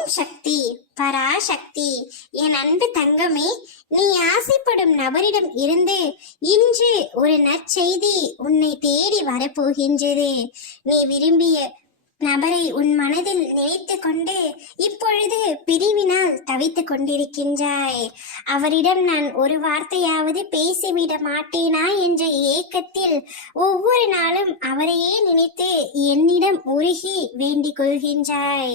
ஓம் சக்தி பராசக்தி. என் அன்பு தங்கமே, நீ ஆசைப்படும் நபரிடம் இருந்து இன்று ஒரு நற்செய்தி உன்னை தேடி வரப்போகின்றது. நீ விரும்பிய நபரை உன் மனதில் நினைத்து கொண்டு இப்பொழுது பிரிவினால் தவித்துக் கொண்டிருக்கின்றாய். அவரிடம் நான் ஒரு வார்த்தையாவது பேசிவிட மாட்டேனா என்ற ஏக்கத்தில் ஒவ்வொரு நாளும் அவரையே நினைத்து என்னிடம் உருகி வேண்டிக் கொள்கின்றாய்.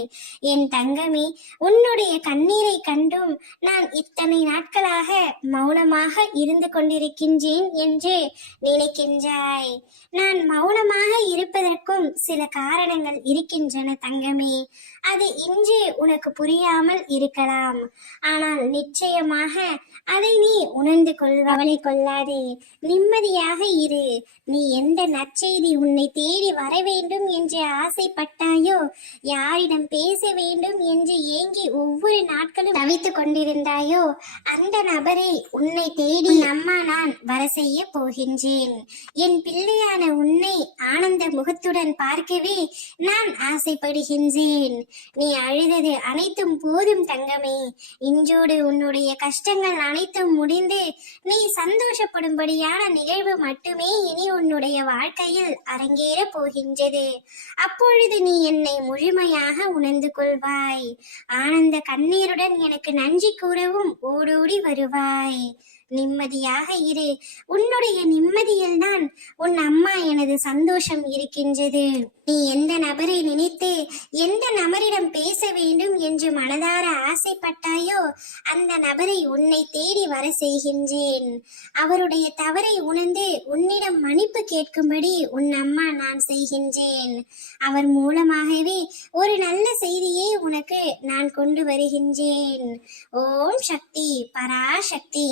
என் தங்கமே, உன்னுடைய கண்ணீரை கண்டும் நான் இத்தனை நாட்களாக மௌனமாக இருந்து கொண்டிருக்கின்றேன் என்று நினைக்கின்றாய். நான் மௌனமாக இருப்பதற்கும் சில காரணங்கள் இருக்கின்றன தங்கமே. அது இன்று உனக்கு புரியாமல் இருக்கலாம். ஆனால் நிச்சயமாக அதை நீ உணர்ந்து கவலை கொள்ளாதே. நிம்மதியாக இரு. நீ எந்த நற்செய்தி உன்னை தேடி வர வேண்டும் என்று ஆசைப்பட்டாயோ, யாரிடம் பேச வேண்டும் என்று ஏங்கி ஒவ்வொரு நாட்களும் தவித்துக் கொண்டிருந்தாயோ, அந்த நபரை உன்னை தேடி அம்மா நான் வர செய்ய போகின்றேன். என் பிள்ளையான உன்னை ஆனந்த முகத்துடன் பார்க்கவே நான் ஆசைப்படுகின்றேன். நீ அழுதது அனைத்தும் போதும் தங்கமே. இன்றோடு உன்னுடைய கஷ்டங்கள் அனைத்தும் முடிந்து நீ சந்தோஷப்படும்படியான நிகழ்வு மட்டுமே இனி உன்னுடைய வாழ்க்கையில் அரங்கேற போகின்றது. அப்பொழுது நீ என்னை முழுமையாக உணர்ந்து கொள்வாய். ஆனந்த கண்ணீருடன் எனக்கு நன்றி கூறவும் ஓடோடி வருவாய். நிம்மதியாக இரு. உன்னுடைய நிம்மதியில் தான் உன் அம்மா எனது சந்தோஷம் இருக்கின்றது. நீ எந்த நபரை நினைத்து எந்த நபரிடம் பேச வேண்டும் என்று மனதார ஆசைப்பட்டாயோ, அந்த நபரை உன்னை தேடி வர செய்கின்றேன். அவருடைய தவறை உணர்ந்து உன்னிடம் மன்னிப்பு கேட்கும்படி உன் அம்மா நான் செய்கின்றேன். அவர் மூலமாகவே ஒரு நல்ல செய்தியை உனக்கு நான் கொண்டு வருகின்றேன். ஓம் சக்தி பராசக்தி.